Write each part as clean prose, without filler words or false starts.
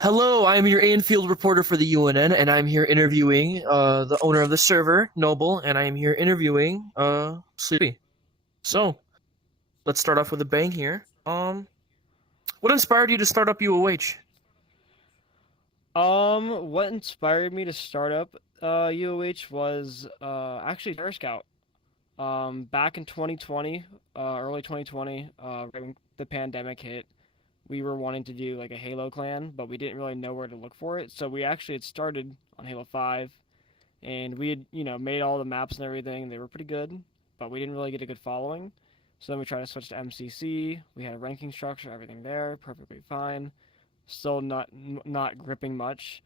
Hello, I'm your Anfield reporter for the UNN, and I'm here interviewing the owner of the server, Noble, and I am here interviewing Sleepy. So, let's start off with a bang here. What inspired you to start up UOH? What inspired me to start up UOH was actually Terror Scout. Back in 2020, early 2020, right when the pandemic hit, we were wanting to do like a Halo clan, but we didn't really know where to look for it. So we actually had started on Halo 5, and we had, made all the maps and everything. They were pretty good, but we didn't really get a good following. So then we tried to switch to MCC. We had a ranking structure, everything there, perfectly fine. Still not gripping much.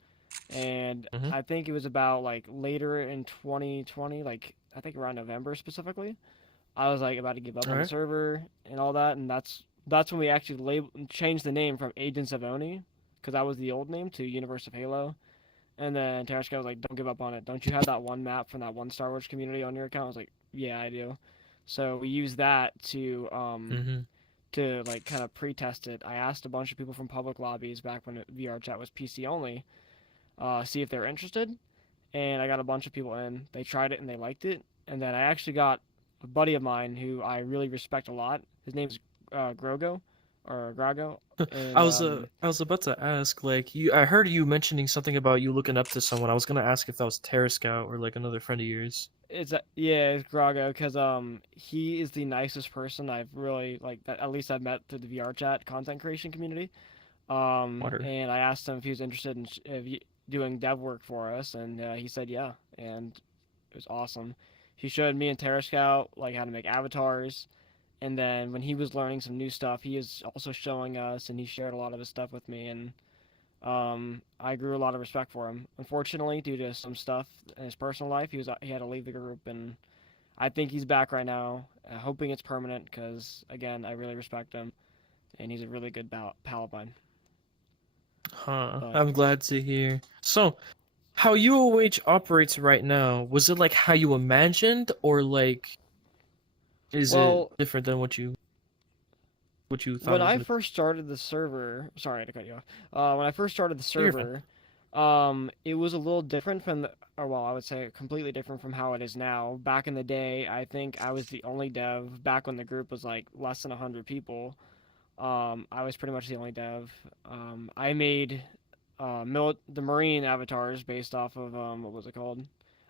And Mm-hmm. I think it was about like later in 2020, like I think around November specifically, I was like about to give up All on the right. server and all that, and that's when we actually changed the name from Agents of Oni, because that was the old name, to Universe of Halo. And then Tereshka was like, "Don't give up on it. Don't you have that one map from that one Star Wars community on your account?" I was like, "Yeah, I do." So we used that Mm-hmm. to like kind of pre-test it. I asked a bunch of people from public lobbies back when VR chat was PC only, see if they're interested, and I got a bunch of people in. They tried it and they liked it, and then I actually got a buddy of mine who I really respect a lot. His name's Grogo or Grago, I and was I was about to ask, like, I heard you mentioning something about you looking up to someone. I was gonna ask if that was Terra Scout or like another friend of yours. yeah, it's Grago because he is the nicest person I've really like that at least I've met through the VR chat content creation community. Water. And I asked him if he was interested in doing dev work for us, and he said yeah, and it was awesome. He showed me and Terra Scout like how to make avatars, and then when he was learning some new stuff, he was also showing us, and he shared a lot of his stuff with me, and I grew a lot of respect for him. Unfortunately, due to some stuff in his personal life, he had to leave the group, and I think he's back right now, hoping it's permanent, because again, I really respect him, and he's a really good pal of mine. Huh. But I'm glad to hear. So, how UOH operates right now, was it like how you imagined, or like is it well, different than what you thought when it was I gonna first started the server, sorry to cut you off. When I first started the be? You're fine. server, it was a little different from or well, I would say completely different from how it is now. Back in the day, I think I was the only dev. Back when the group was like less than 100 people, I was pretty much the only dev. I made the Marine avatars based off of what was it called?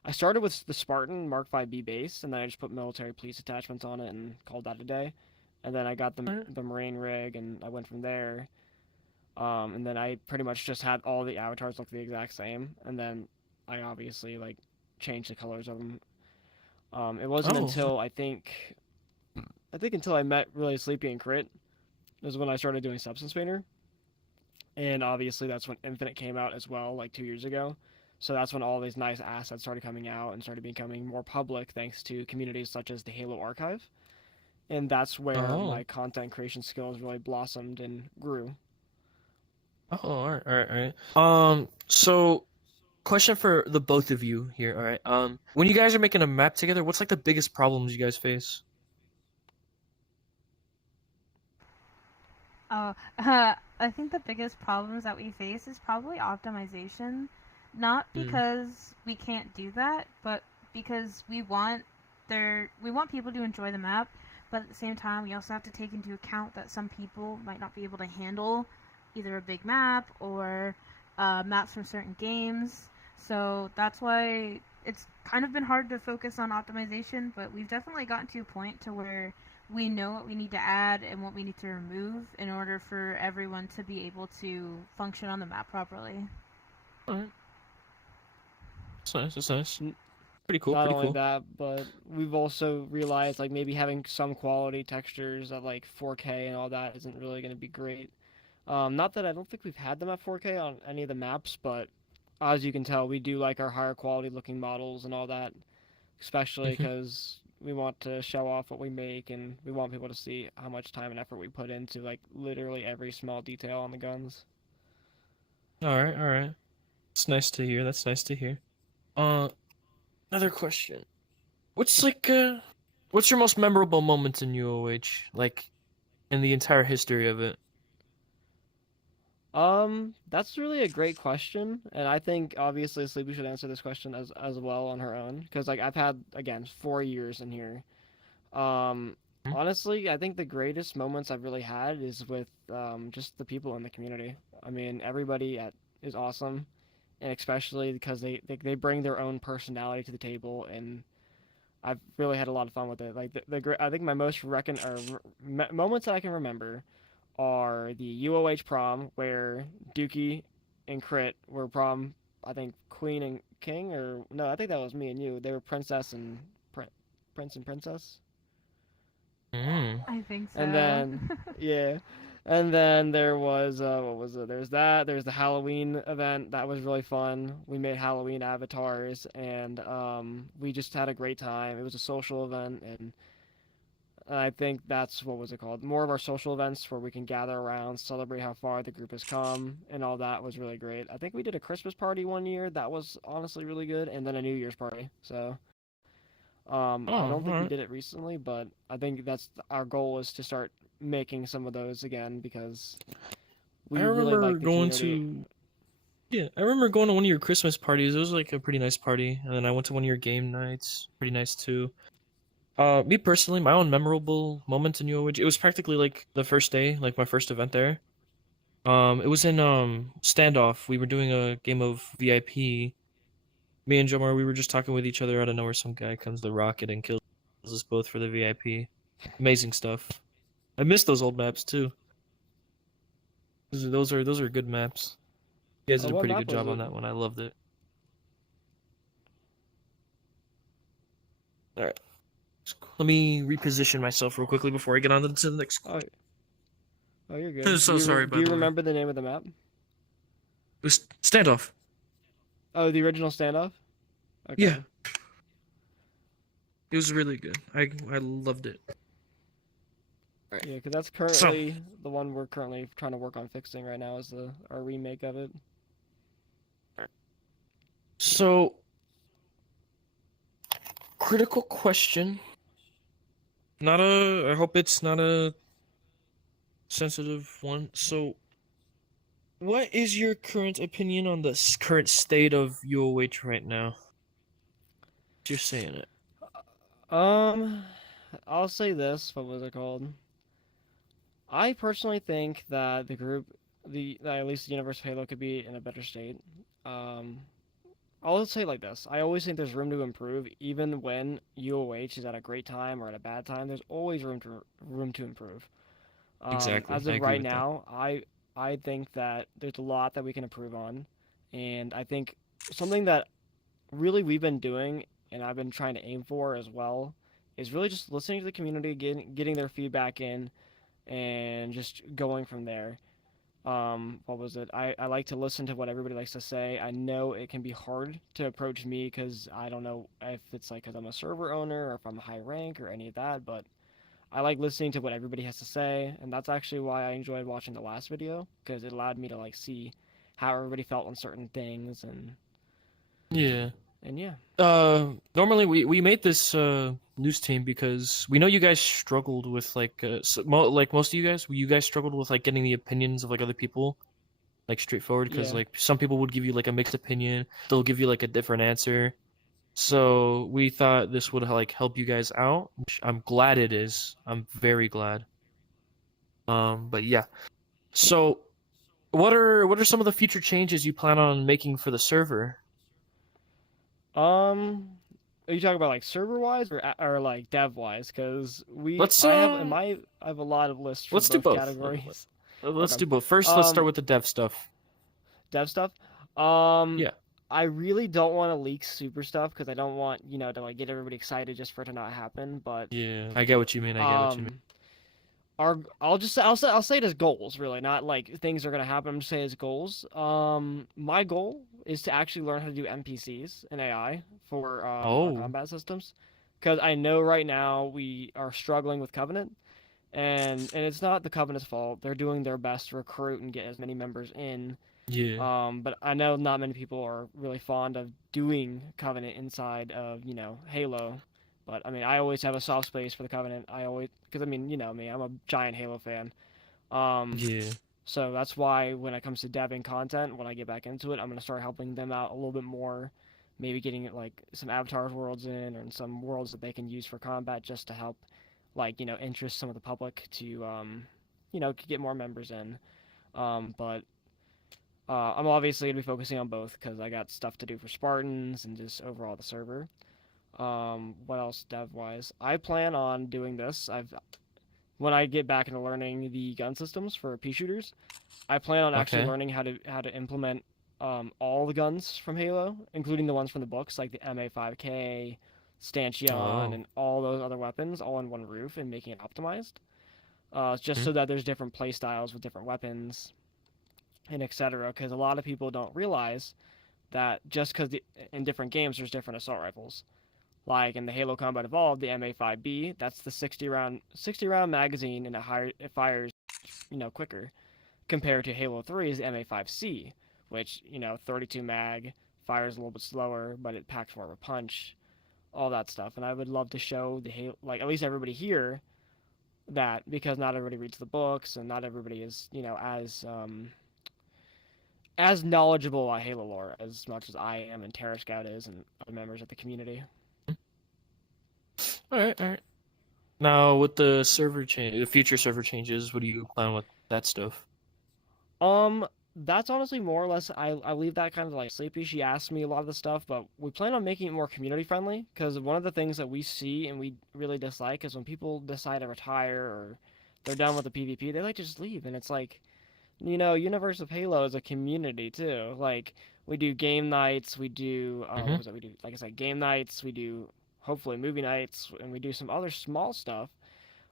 I started with the Spartan Mark 5B base, and then I just put military police attachments on it and called that a day. And then I got Alright. the Marine rig, and I went from there. And then I pretty much just had all the avatars look the exact same, and then I obviously like changed the colors of them. It wasn't Oh, until I think until I met really Sleepy and Crit is when I started doing Substance Painter, and obviously that's when Infinite came out as well, like 2 years ago. So that's when all these nice assets started coming out and started becoming more public thanks to communities such as the Halo Archive. And that's where oh, my content creation skills really blossomed and grew. oh, alright, alright, alright. So question for the both of you here, alright. When you guys are making a map together, what's like the biggest problems you guys face? Oh, I think the biggest problems that we face is probably optimization. Not Mm, because we can't do that, but because we want people to enjoy the map, but at the same time we also have to take into account that some people might not be able to handle either a big map or maps from certain games. So that's why it's kind of been hard to focus on optimization, but we've definitely gotten to a point to where we know what we need to add and what we need to remove in order for everyone to be able to function on the map properly. alright. That's nice, that's nice. Pretty cool, Not pretty only cool. that, but we've also realized like maybe having some quality textures at like 4K and all that isn't really going to be great. Not that I don't think we've had them at 4K on any of the maps, but as you can tell, we do like our higher quality looking models and all that, especially Mm-hmm. because we want to show off what we make and we want people to see how much time and effort we put into like literally every small detail on the guns. Alright, alright. It's nice to hear, that's nice to hear. Uh, Another question. What's like, what's your most memorable moments in UOH? Like, in the entire history of it? That's really a great question, and I think obviously Sleepy should answer this question as well on her own, because like I've had again 4 years in here. Um, Hmm? Honestly, I think the greatest moments I've really had is with just the people in the community. I mean, everybody is awesome, and especially because they bring their own personality to the table, and I've really had a lot of fun with it. Like I think my most moments that I can remember are the UOH prom where Dookie and Crit were prom. I think Queen and King, or no, I think that was me and you. They were princess and prince and princess. Mm. I think And so. then yeah, and then there was what was it? There's that. There's the Halloween event that was really fun. We made Halloween avatars, and we just had a great time. It was a social event, and I think that's what was it called? More of our social events where we can gather around, celebrate how far the group has come, and all that was really great. I think we did a Christmas party one year that was honestly really good, and then a New Year's party. So, Oh, I all don't think we right. did it recently, but I think that's our goal is to start making some of those again because I we really remember like the going community. to Yeah, I remember going to one of your Christmas parties. It was like a pretty nice party, and then I went to one of your game nights. Pretty nice too. Me personally, my own memorable moments in UOH, it was practically like the first day, like my first event there. It was in Standoff. We were doing a game of VIP. Me and Jomar, we were just talking with each other out of nowhere. Some guy comes the rocket and kills us both for the VIP. Amazing stuff. I miss those old maps too. Those are good maps. You guys did a What pretty map good was job on it? that one. I loved it. All right. Let me reposition myself real quickly before I get on to the next. Oh, oh, you're good. So sorry, Do by you the way. remember the name of the map? It was Standoff. Oh, the original standoff. Yeah, Okay. it was really good. I loved it. All right. Yeah, because that's So currently the one we're currently trying to work on fixing right now is the our remake of it. so critical question. Not a. I hope it's not a sensitive one. So, what is your current opinion on the current state of UOH right now? Just saying it. Um, I'll say this. What was it called? I personally think that the group, that at least the Universe of Halo could be in a better state. Um, I'll say it like this. I always think there's room to improve, even when UOH is at a great time or at a bad time. There's always room to improve. Exactly. As I of agree right with that. now, I think that there's a lot that we can improve on, and I think something that really we've been doing and I've been trying to aim for as well is really just listening to the community, getting their feedback in, and just going from there. What was it? I like to listen to what everybody likes to say. I know it can be hard to approach me because I don't know if it's like because I'm a server owner or if I'm high rank or any of that, but I like listening to what everybody has to say, and that's actually why I enjoyed watching the last video because it allowed me to like see how everybody felt on certain things Yeah. and yeah. Normally we made this news team because we know you guys struggled with like like most of you guys struggled with like getting the opinions of like other people like straightforward because Yeah. like some people would give you like a mixed opinion, they'll give you like a different answer. So we thought this would like help you guys out, which I'm glad it is. I'm very glad. But yeah. So what are some of the future changes you plan on making for the server? Are you talking about like server wise or like dev wise? Because Let's I have a lot of lists for let's do both both. categories. Let's Okay. do both. First, let's start Um, with the dev stuff. Dev stuff. Um, Yeah. I really don't want to leak super stuff because I don't want to like get everybody excited just for it to not happen. But Yeah. I get what you mean. I get what you mean. um, I'll say it as goals really, not like things are gonna happen. I'm just saying as goals. My goal is to actually learn how to do NPCs and AI for our Oh. combat systems, because I know right now we are struggling with Covenant, and it's not the Covenant's fault. They're doing their best to recruit and get as many members in. Yeah. But I know not many people are really fond of doing Covenant inside of Halo. But I mean, I always have a soft space for the Covenant. I always, because I mean, you know me, I'm a giant Halo fan. Um, Yeah. So that's why when it comes to deving content, when I get back into it, I'm gonna start helping them out a little bit more, maybe getting like some avatars worlds in or some worlds that they can use for combat just to help, like interest some of the public to get more members in. But I'm obviously gonna be focusing on both because I got stuff to do for Spartans and just overall the server. What else dev wise? I plan on doing this. When I get back into learning the gun systems for pea shooters, I plan on actually Okay. learning how to implement all the guns from Halo, including the ones from the books like the MA5K, Stanchion, Oh. and all those other weapons all in one roof and making it optimized. Just Hmm. so that there's different play styles with different weapons and etc. Because a lot of people don't realize that just because in different games there's different assault rifles. Like in the Halo Combat Evolved, the MA5B, that's the 60 round magazine, and it fires quicker compared to Halo 3's MA5C, which 32 mag, fires a little bit slower, but it packs more of a punch, all that stuff. And I would love to show the Halo, like at least everybody here, that because not everybody reads the books and not everybody is as knowledgeable about Halo lore as much as I am and Terra Scout is and other members of the community. All right, all right. Now with the the future server changes, what do you plan with that stuff? Um, that's honestly more or less. I leave that kind of like Sleepy. She asked me a lot of the stuff, but we plan on making it more community friendly because one of the things that we see and we really dislike is when people decide to retire or they're done with the PvP, they like to just leave, and it's like, Universe of Halo is a community too. Like we do game nights, we do Mm-hmm. what was it? We do, like I said, game nights. We do hopefully movie nights, and we do some other small stuff.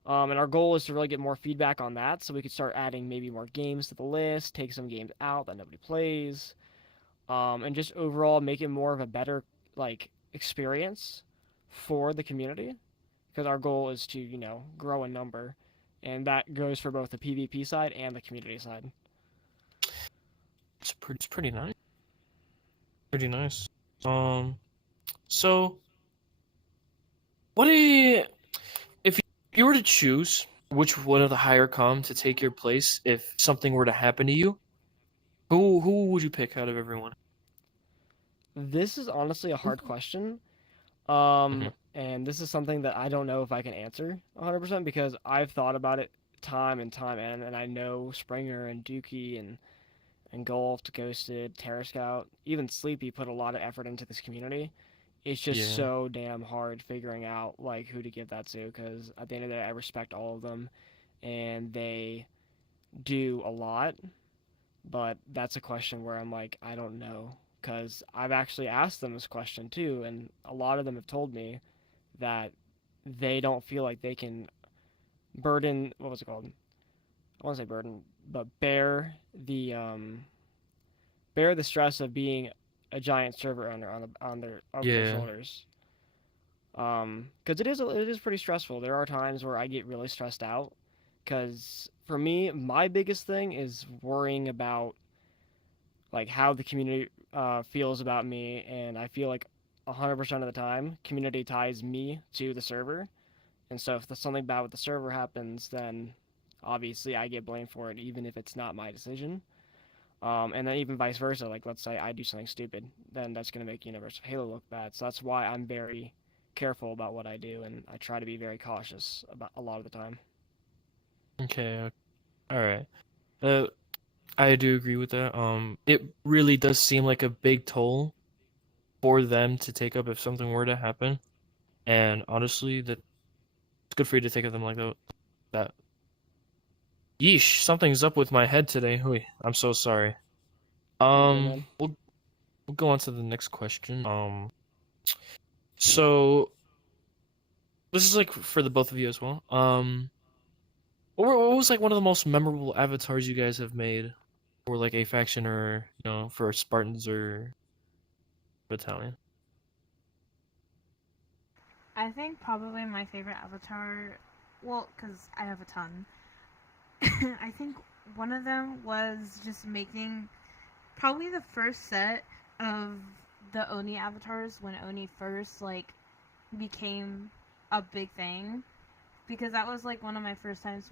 And our goal is to really get more feedback on that so we could start adding maybe more games to the list, take some games out that nobody plays, and just overall make it more of a better like experience for the community. Because our goal is to, grow in number, and that goes for both the PvP side and the community side. It's pretty nice. Pretty nice. Um, so what do you, if you were to choose which one of the higher com to take your place if something were to happen to you, who would you pick out of everyone? This is honestly a hard question. Hmm. And this is something that I don't know if I can answer 100% because I've thought about it time and time, and I know Springer and Dookie and Golf, Ghosted, Terra Scout, even Sleepy put a lot of effort into this community. It's just Yeah. so damn hard figuring out like who to give that to because at the end of the day, I respect all of them, and they do a lot. But that's a question where I'm like, I don't know because I've actually asked them this question too, and a lot of them have told me that they don't feel like they can burden what was it called? I want to say burden, but bear the stress of being a giant server owner on their over their Yeah. shoulders. Because it is pretty stressful. There are times where I get really stressed out. Because for me, my biggest thing is worrying about like how the community feels about me, and I feel like 100% of the time, community ties me to the server. And so if there's something bad with the server happens, then obviously I get blamed for it, even if it's not my decision. And then even vice versa, like let's say I do something stupid, then that's going to make Universe of Halo look bad. So that's why I'm very careful about what I do, and I try to be very cautious about a lot of the time. Okay. All right. Uh, I do agree with that. It really does seem like a big toll for them to take up if something were to happen. And honestly, that it's good for you to take of them like that. That. Yeesh, something's up with my head today. Hui, I'm so sorry. You're good, man. We'll go on to the next question. So this is like for the both of you as well. What was like one of the most memorable avatars you guys have made for like a faction or for Spartans or battalion? I think probably my favorite avatar, well, because I have a ton. I think one of them was just making probably the first set of the Oni avatars when Oni first like became a big thing, because that was like one of my first times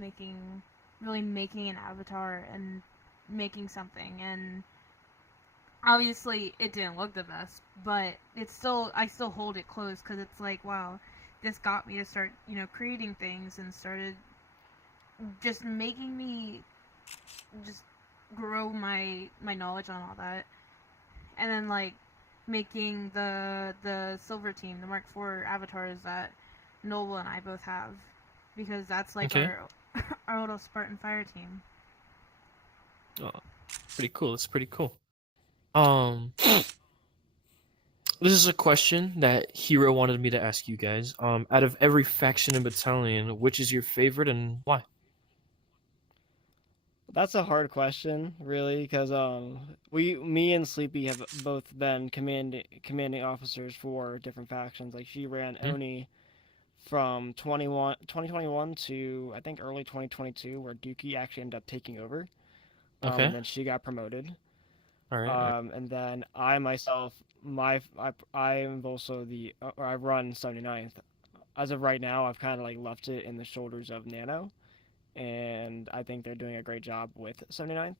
really making an avatar, and making something, and obviously it didn't look the best, but I still hold it close because it's like, wow, this got me to start, creating things, and started just making me just grow my knowledge on all that. And then like making the silver team, the Mark IV avatars that Noble and I both have, because that's like Okay. our little Spartan fire team. Oh, pretty cool. It's pretty cool. This is a question that Hero wanted me to ask you guys. Out of every faction and battalion, which is your favorite and why? That's a hard question, really, because me and Sleepy have both been commanding officers for different factions. Like she ran Hmm? Oni from 2021 to I think early 2022, where Dookie actually ended up taking over. Okay. And then she got promoted. All right. All right. And then I myself, I am also or I run 79th. As of right now, I've kind of like left it in the shoulders of Nano, and I think they're doing a great job with 79th.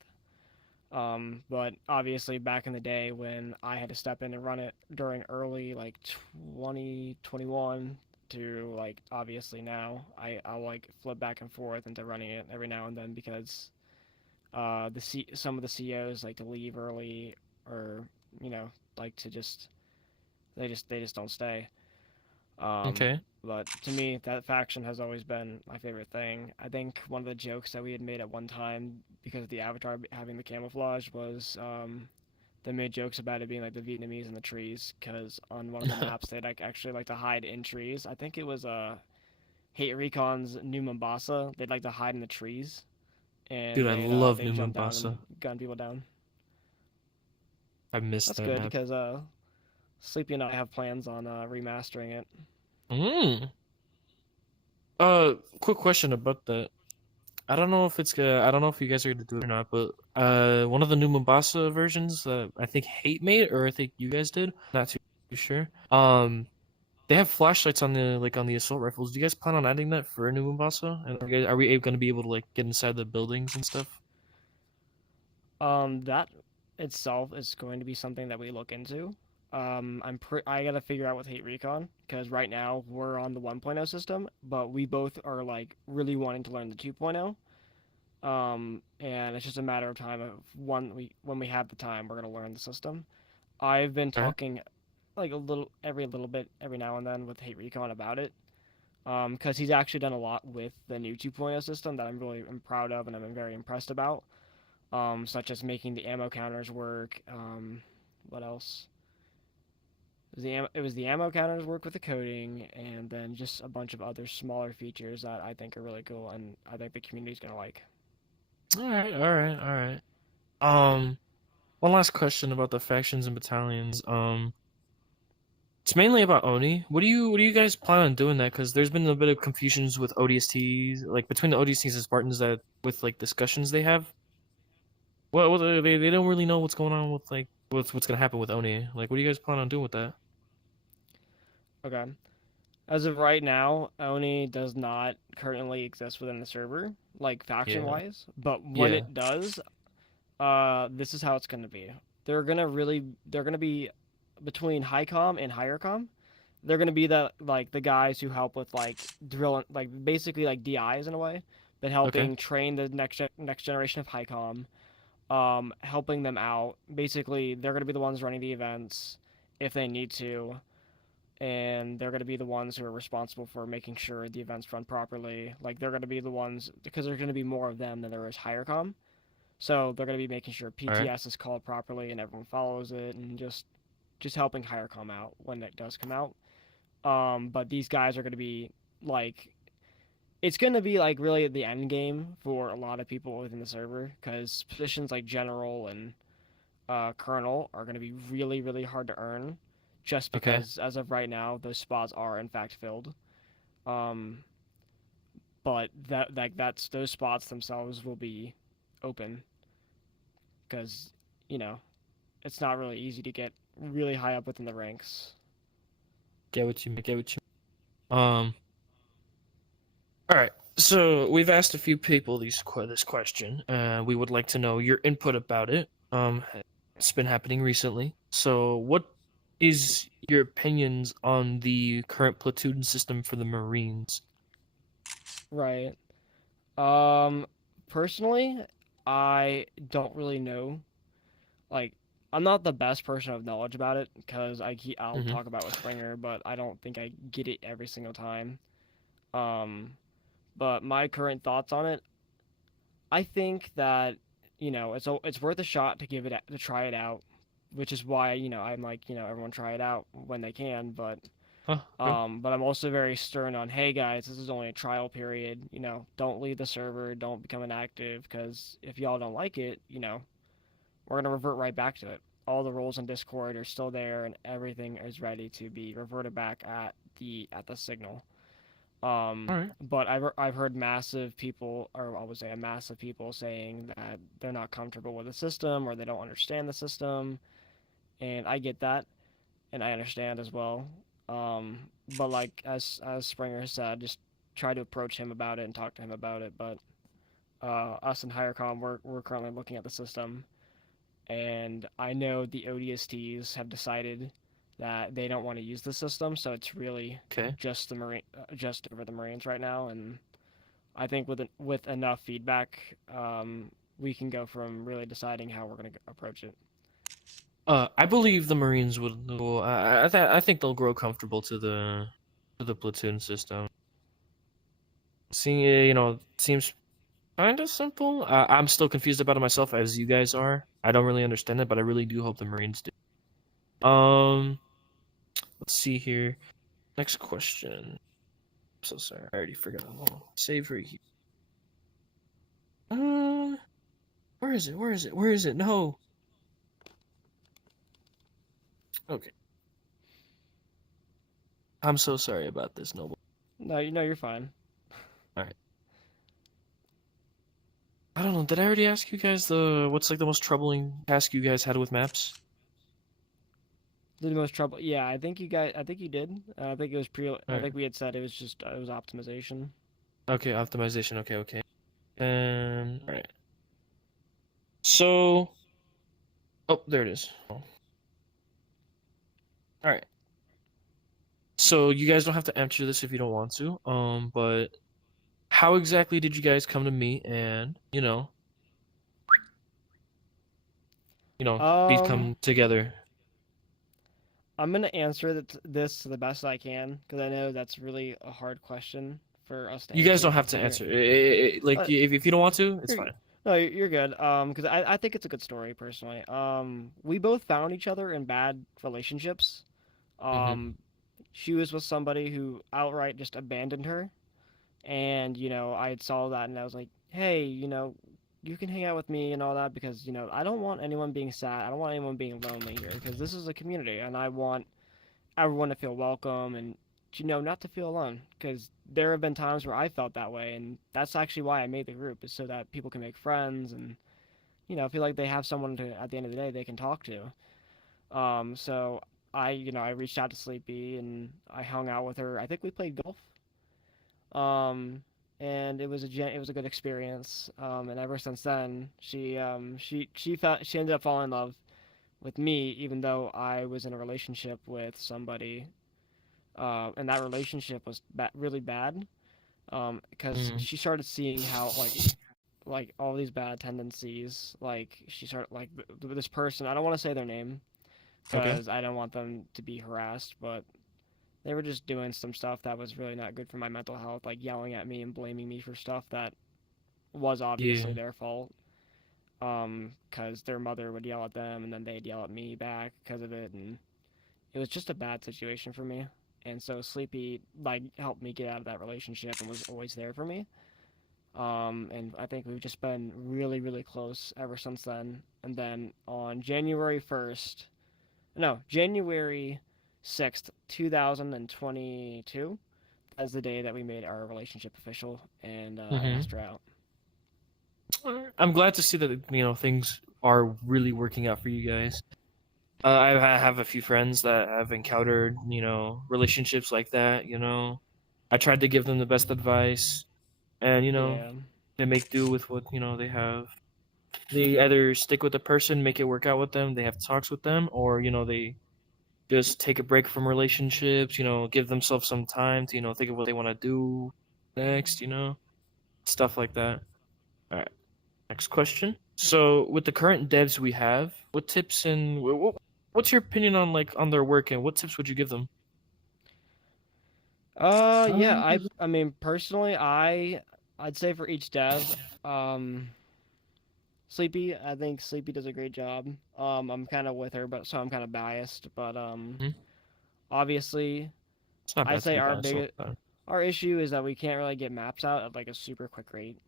But obviously, back in the day when I had to step in and run it during early like 2021 to like obviously now, I'll like flip back and forth into running it every now and then because some of the COs like to leave early or like to just they just don't stay. Um, Okay. but to me, that faction has always been my favorite thing. I think one of the jokes that we had made at one time because of the avatar having the camouflage was they made jokes about it being like the Vietnamese in the trees because on one of the maps they'd like actually like to hide in trees. I think it was Hate Recon's New Mombasa. They'd like to hide in the trees and Dude, I love they'd New jump down and Mombasa. gun people down. I missed That's that good map. because Sleepy and I have plans on remastering it. Mm. Quick question about that. I don't know if it's I don't know if you guys are gonna do it or not, but one of the new Mombasa versions, I think Hate made, or I think you guys did, not too sure. They have flashlights on the assault rifles. Do you guys plan on adding that for a new Mombasa? And are we gonna be able to like get inside the buildings and stuff? That itself is going to be something that we look into. I gotta figure out with Hate Recon because right now we're on the 1.0 system, but we both are like really wanting to learn the 2.0. And it's just a matter of time of when we have the time, we're gonna learn the system. I've been Okay. talking like every little bit every now and then with Hate Recon about it. Because he's actually done a lot with the new 2.0 system that I'm proud of and I'm very impressed about. Such as making the ammo counters work. What else? It was the ammo counters work with the coding, and then just a bunch of other smaller features that I think are really cool, and I think the community's gonna like. All right. All right. All right. Um, One last question about the factions and battalions. It's mainly about Oni. What do you guys plan on doing that? Because there's been a bit of confusions with ODSTs, like between the ODSTs and Spartans that with like discussions they have. Well, they don't really know what's going on with like what's gonna happen with Oni. Like, what do you guys plan on doing with that? Okay. As of right now, Oni does not currently exist within the server, like faction Yeah. wise. But when Yeah. it does, this is how it's gonna be. They're gonna be between Highcom and Highercom. They're gonna be the guys who help with like drilling, like basically like DIs in a way, but Okay. helping train the next generation of Highcom, helping them out. Basically, they're gonna be the ones running the events if they need to, and they're gonna be the ones who are responsible for making sure the events run properly. Like they're gonna be the ones because there's gonna be more of them than there is Highercom, so they're gonna be making sure All right. PTS is called properly and everyone follows it, and just helping Highercom out when it does come out. But these guys are going to be like, it's going to be like really the end game for a lot of people within the server because positions like general and colonel are going to be really, really hard to earn just Okay. because as of right now, those spots are in fact filled. Um, but those spots themselves will be open because, you know, it's not really easy to get really high up within the ranks. Get what you mean. Get what you mean. All right. So we've asked a few people this question. We would like to know your input about it. It's been happening recently. So what is your opinions on the current platoon system for the Marines? Right. Personally, I don't really know. Like, I'm not the best person of knowledge about it because I'll Mm-hmm. talk about it with Springer, but I don't think I get it every single time. Um, but my current thoughts on it, I think that it's worth a shot to to try it out, which is why I'm like everyone try it out when they can. Oh, okay. But I'm also very stern on, hey guys, this is only a trial period. Don't leave the server, don't become inactive, because if y'all don't like it, we're gonna revert right back to it. All the roles in Discord are still there, and everything is ready to be reverted back at the signal. All right. But I've heard massive people, or I would say a massive people, saying that they're not comfortable with the system or they don't understand the system, and I get that, and I understand as well. But like as Springer said, just try to approach him about it and talk to him about it. But us in HireCom, we're currently looking at the system, and I know the ODSTs have decided that they don't want to use the system, so it's really Okay. just over the Marines right now. And I think with enough feedback, we can go from really deciding how we're going to approach it. I believe the Marines will. I think they'll grow comfortable to the platoon system. Seeing seems kind of simple. I'm still confused about it myself, as you guys are. I don't really understand it, but I really do hope the Marines do. Let's see here. Next question. I'm so sorry, I already forgot. Oh, save right here. Where is it? Where is it? Where is it? No. Okay. I'm so sorry about this, Noble. No, you're fine. All right. I don't know. Did I already ask you guys what's like the most troubling task you guys had with maps? The most trouble. Yeah, I think you guys. I think you did. I think it was pre. All I right. think we had said it was just it was optimization. Okay, optimization. Okay, okay. All right. So, oh, there it is. All right. So you guys don't have to answer this if you don't want to. But how exactly did you guys come to meet and Um, become together? I'm gonna answer this the best I can because I know that's really a hard question for us to You guys answer, don't have to considering. answer. Like Uh, if you don't want to, it's you're, fine. no, you're good. Because I think it's a good story personally. We both found each other in bad relationships. Mm-hmm. Um, she was with somebody who outright just abandoned her, and I saw that and I was like, hey, you can hang out with me and all that because I don't want anyone being sad. I don't want anyone being lonely here because this is a community, and I want everyone to feel welcome and not to feel alone because there have been times where I felt that way, and that's actually why I made the group, is so that people can make friends and feel like they have someone to at the end of the day they can talk to. So I reached out to Sleepy and I hung out with her. I think we played golf. Um, and it was a good experience. And ever since then, she ended up falling in love with me, even though I was in a relationship with somebody. And that relationship was really bad. Because Mm-hmm. she started seeing how like all these bad tendencies. Like she started like this person. I don't want to say their name Okay. because I don't want them to be harassed, but they were just doing some stuff that was really not good for my mental health, like yelling at me and blaming me for stuff that was obviously Yeah. their fault. Because their mother would yell at them and then they'd yell at me back because of it, and it was just a bad situation for me. And so Sleepy like helped me get out of that relationship and was always there for me. And I think we've just been really, really close ever since then. And then on January 6th, 2022, that's the day that we made our relationship official, and I Mm-hmm. asked her out. I'm glad to see that things are really working out for you guys. I have a few friends that have encountered relationships like that. I tried to give them the best advice. and Yeah. they make do with what they have. They either stick with the person, make it work out with them, they have talks with them, or they just take a break from relationships. Give themselves some time to think of what they want to do next. Stuff like that. All right. Next question. So, with the current devs we have, what tips and what's your opinion on on their work, and what tips would you give them? Yeah, I mean personally, I'd say for each dev, um, Sleepy, I think Sleepy does a great job. I'm kind of with her, but so I'm kind of biased, but Hmm? obviously, It's not I bad to say be our bad. So big our issue is that we can't really get maps out at like a super quick rate,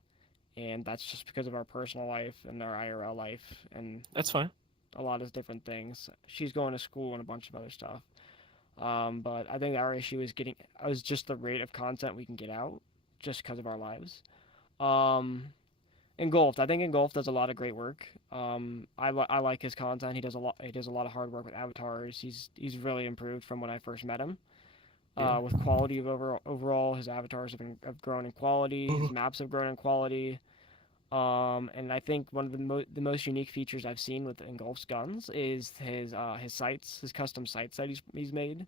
and that's just because of our personal life and our IRL life and that's fine. a lot of different things. She's going to school and a bunch of other stuff. But I think our issue is just the rate of content we can get out, just because of our lives. Um, Engulfed, I think Engulfed does a lot of great work. I like his content. He does a lot of hard work with avatars. He's really improved from when I first met him. Yeah. With quality of overall, his avatars have grown in quality. His maps have grown in quality. And I think one of the most unique features I've seen with Engulf's guns is his sights, his custom sights that he's made,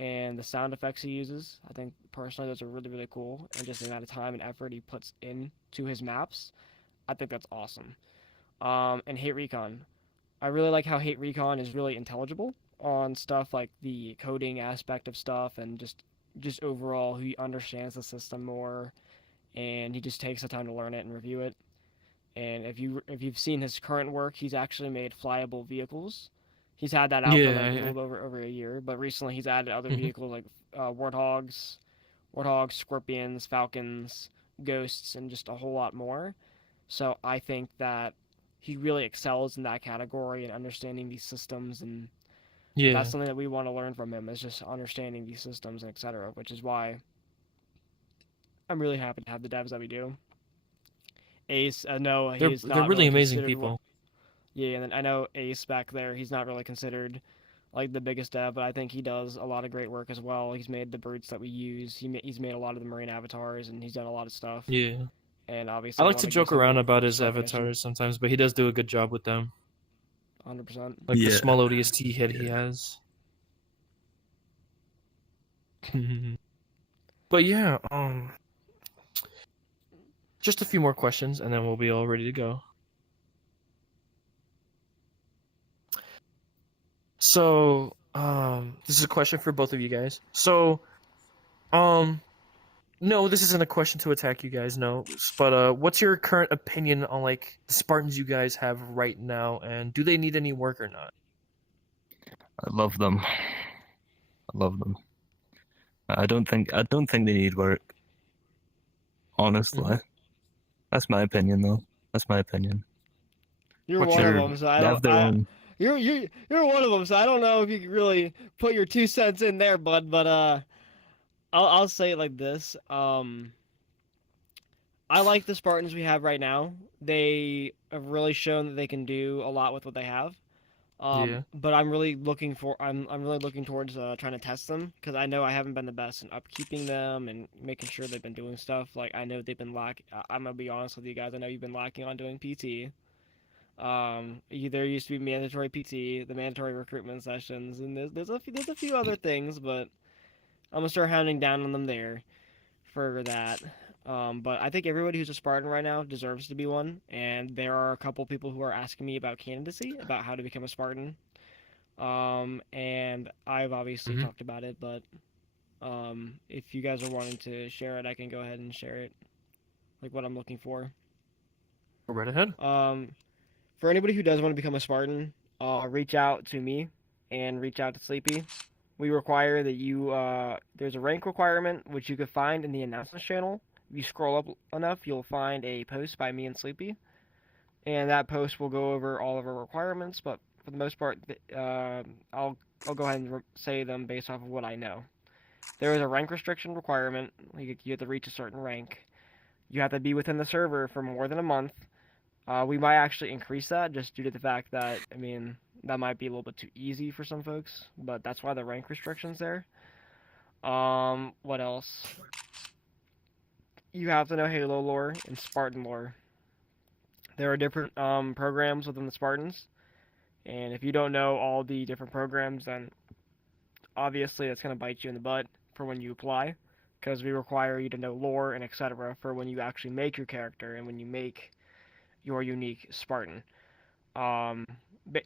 and the sound effects he uses. I think personally those are really really cool, and just the amount of time and effort he puts into his maps. I think that's awesome. And Hate Recon, I really like how Hate Recon is really intelligible on stuff like the coding aspect of stuff, and just overall he understands the system more, and he just takes the time to learn it and review it. And if you've seen his current work, he's actually made flyable vehicles. He's had that out for Yeah. like a little over a year, but recently he's added other Mhm. vehicles like scorpions, falcons, ghosts, and just a whole lot more. So I think that he really excels in that category and understanding these systems, and that's Yeah. something that we want to learn from him is just understanding these systems and etc. Which is why I'm really happy to have the devs that we do. Ace, no, he's They're not really really amazing considered what. people. Yeah, and then I know Ace back there, he's not really considered like the biggest dev, but I think he does a lot of great work as well. He's made the brutes that we use. He's made a lot of the marine avatars, and he's done a lot of stuff. Yeah. And I obviously, I like want to to give joke some around about his recognition. avatars sometimes, but he does do a good job with them. 100%. Like the Yeah. small ODST head he has. But yeah, just a few more questions and then we'll be all ready to go. So, this is a question for both of you guys. So, no, this isn't a question to attack you guys, no. But what's your current opinion on like the Spartans you guys have right now, and do they need any work or not? I love them. I love them. I don't think they need work. Honestly, that's my opinion, though. That's my opinion. You're What's one of your- them, so I They don't. have their own. You're one of them, so I don't know if you could really put your 2 cents in there, bud. But I'll say it like this. I like the Spartans we have right now. They have really shown that they can do a lot with what they have. Yeah. But I'm really looking towards trying to test them because I know I haven't been the best in upkeeping them and making sure they've been doing stuff. Like I know they've been lack. I'm gonna be honest with you guys. I know you've been lacking on doing PT. There used to be mandatory PT, the mandatory recruitment sessions, and there's a few other things, but I'm gonna start hounding down on them there for that. But I think everybody who's a Spartan right now deserves to be one, and there are a couple people who are asking me about candidacy, about how to become a Spartan. And I've obviously Mhm. talked about it, but if you guys are wanting to share it, I can go ahead and share it, like what I'm looking for. Go right ahead. For anybody who does want to become a Spartan, reach out to me and reach out to Sleepy. We require that there's a rank requirement which you could find in the announcements channel. If you scroll up enough, you'll find a post by me and Sleepy, and that post will go over all of our requirements. But for the most part, I'll go ahead and say them based off of what I know. There is a rank restriction requirement. You have to reach a certain rank. You have to be within the server for more than a month. We might actually increase that just due to the fact that, I mean, that might be a little bit too easy for some folks, but that's why the rank restriction's there. What else? you have to know Halo lore and Spartan lore. There are different programs within the Spartans, and if you don't know all the different programs, then obviously that's going to bite you in the butt for when you apply, because we require you to know lore and etc. for when you actually make your character and when you make your unique Spartan. Um,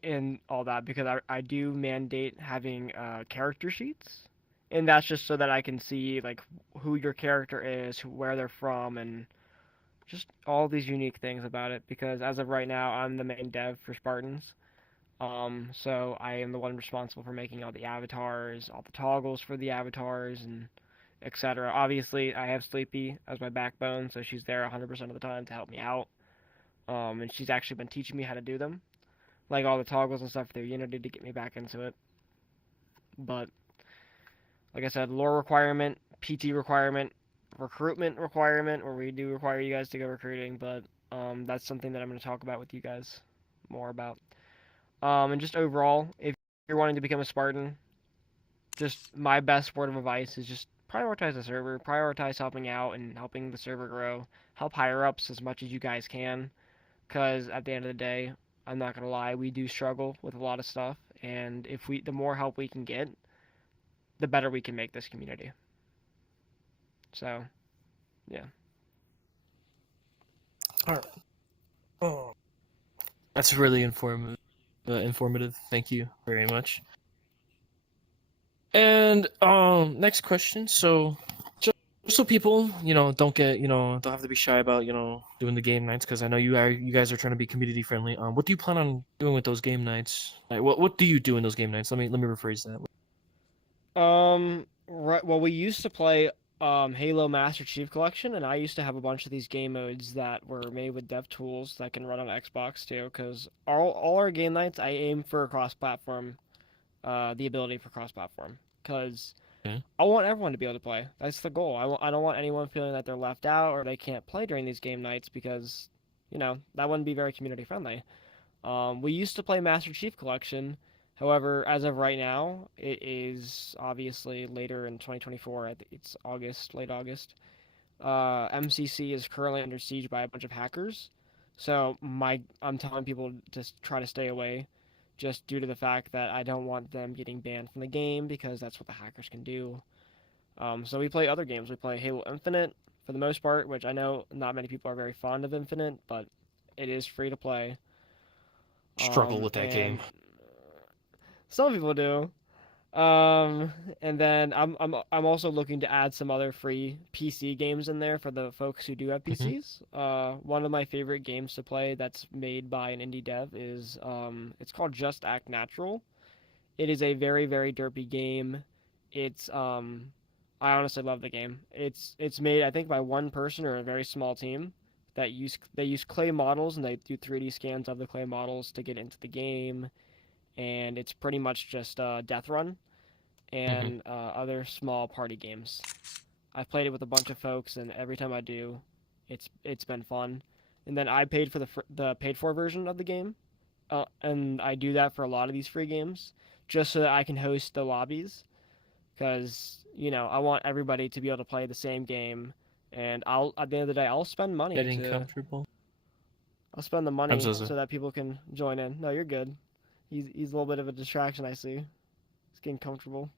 and all that, because I do mandate having character sheets, and that's just so that I can see like who your character is, where they're from, and just all these unique things about it. Because as of right now, I'm the main dev for Spartans. So I am the one responsible for making all the avatars, all the toggles for the avatars, and etc. Obviously, I have Sleepy as my backbone, so she's there 100% of the time to help me out. And she's actually been teaching me how to do them, like all the toggles and stuff for their Unity to get me back into it. But like I said, lore requirement, PT requirement, recruitment requirement, where we do require you guys to go recruiting, but that's something that I'm going to talk about with you guys more about. And just overall, if you're wanting to become a Spartan, just my best word of advice is just prioritize the server, prioritize helping out and helping the server grow, help higher ups as much as you guys can, because at the end of the day, I'm not gonna lie, we do struggle with a lot of stuff, and if the more help we can get, the better we can make this community. So, yeah. All right. Oh, that's really informative. Informative. Thank you very much. And next question. So, just so people, don't get, don't have to be shy about, doing the game nights, because I know you guys are trying to be community friendly. What do you plan on doing with those game nights? Like, what do you do in those game nights? Let me rephrase that. Right. Well, we used to play Halo Master Chief Collection, and I used to have a bunch of these game modes that were made with dev tools that can run on Xbox too. Because all our game nights, I aim for cross-platform, the ability for cross-platform. Because Okay. I want everyone to be able to play. That's the goal. I don't want anyone feeling that they're left out or they can't play during these game nights because, that wouldn't be very community friendly. We used to play Master Chief Collection. However, as of right now, it is obviously later in 2024. I think it's August, late August. MCC is currently under siege by a bunch of hackers. So I'm telling people to try to stay away, just due to the fact that I don't want them getting banned from the game because that's what the hackers can do. So we play other games. We play Halo Infinite for the most part, which I know not many people are very fond of Infinite, but it is free to play. Struggle with that game. And some people do. And then I'm also looking to add some other free PC games in there for the folks who do have Mhm. PCs. One of my favorite games to play that's made by an indie dev is it's called Just Act Natural. It is a very, very derpy game. It's I honestly love the game. It's made, I think, by one person or a very small team they use clay models, and they do 3D scans of the clay models to get into the game, and it's pretty much just Death Run Mhm. and other small party games. I've played it with a bunch of folks, and every time I do, it's been fun. And then I paid for the paid for version of the game, and I do that for a lot of these free games, just so that I can host the lobbies, because I want everybody to be able to play the same game, and I'll at the end of the day I'll spend money Getting to comfortable. I'll spend the I'm money so sorry. so that people can join in. No, you're good. He's a little bit of a distraction, I see. He's getting comfortable,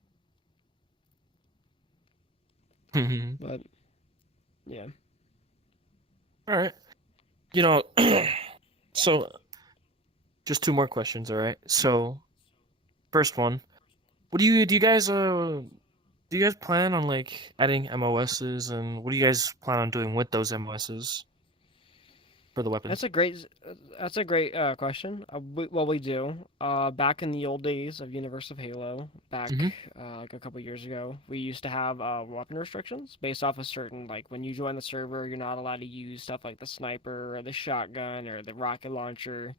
but yeah. All right. So just two more questions. All right. So first one, what do you guys plan on like adding MOSs, and what do you guys plan on doing with those MOSs for the weapons? That's a great question. We do. Back in the old days of Universe of Halo, back Mm-hmm. like a couple years ago, we used to have weapon restrictions based off a certain, like, when you join the server, you're not allowed to use stuff like the sniper or the shotgun or the rocket launcher,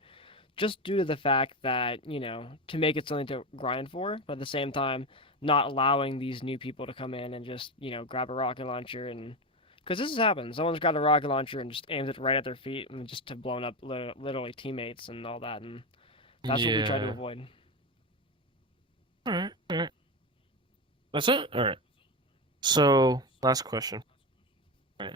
just due to the fact that, to make it something to grind for, but at the same time, not allowing these new people to come in and just, grab a rocket launcher and. Because this has happened. Someone's got a rocket launcher and just aims it right at their feet and just to blown up literally teammates and all that. And that's what we try to Yeah. avoid. All right. All right. That's it. All right. So last question. All right.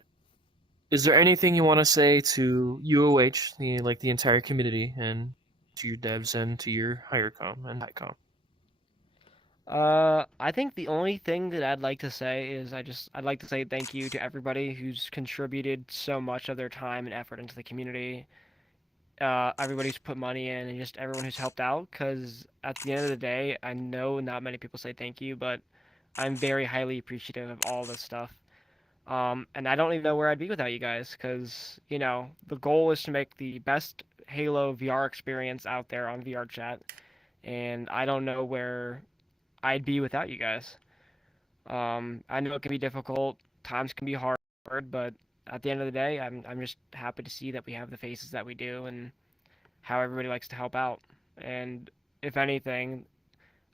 is there anything you want to say to UOH, the entire community, and to your devs and to your higher com and high com? I think the only thing that I'd like to say is I'd like to say thank you to everybody who's contributed so much of their time and effort into the community. Everybody who's put money in and just everyone who's helped out. Because at the end of the day, I know not many people say thank you, but I'm very highly appreciative of all this stuff. And I don't even know where I'd be without you guys, because the goal is to make the best Halo VR experience out there on VR chat, and I don't know where I'd be without you guys. I know it can be difficult, times can be hard, but at the end of the day, I'm just happy to see that we have the faces that we do and how everybody likes to help out. And if anything,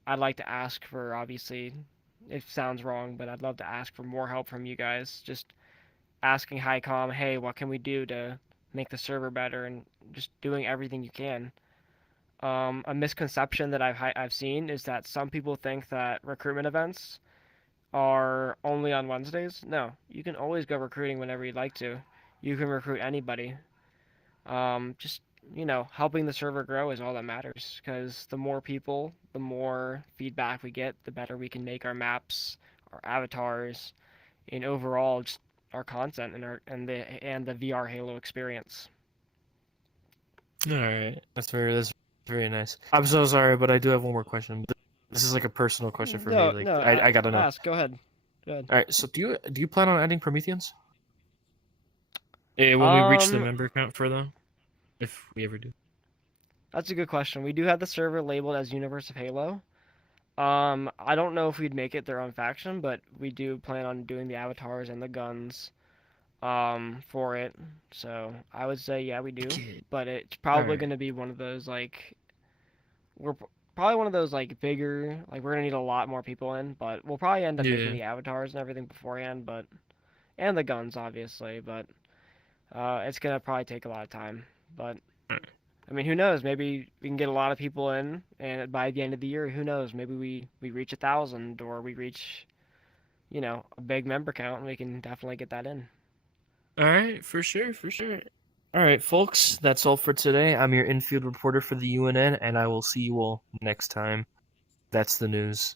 I'd like to ask for, obviously, it sounds wrong, but I'd love to ask for more help from you guys. Just asking HiCom, hey, what can we do to make the server better, and just doing everything you can. A misconception that I've seen is that some people think that recruitment events are only on Wednesdays. No, you can always go recruiting whenever you'd like to. You can recruit anybody. Just helping the server grow is all that matters. Because the more people, the more feedback we get, the better we can make our maps, our avatars, and overall just our content and the VR Halo experience. All right, that's very nice. I'm so sorry, but I do have one more question. This is like a personal question for No, me. Like, no, I gotta know. ask. Go ahead. Go ahead. All right, so do you plan on adding Prometheans? When we reach the member count for them, if we ever do. That's a good question. We do have the server labeled as Universe of Halo. I don't know if we'd make it their own faction, but we do plan on doing the avatars and the guns, for it. So I would say yeah, we do. Okay. But it's probably Alright. going to be one of those we're probably one of those bigger, we're gonna need a lot more people in, but we'll probably end up making Yeah. the avatars and everything beforehand, and the guns obviously, but it's gonna probably take a lot of time. But I mean, who knows? Maybe we can get a lot of people in, and by the end of the year, who knows? Maybe we reach 1,000, or we reach, a big member count, and we can definitely get that in. All right, for sure, for sure. All right, folks, that's all for today. I'm your infield reporter for the UNN, and I will see you all next time. That's the news.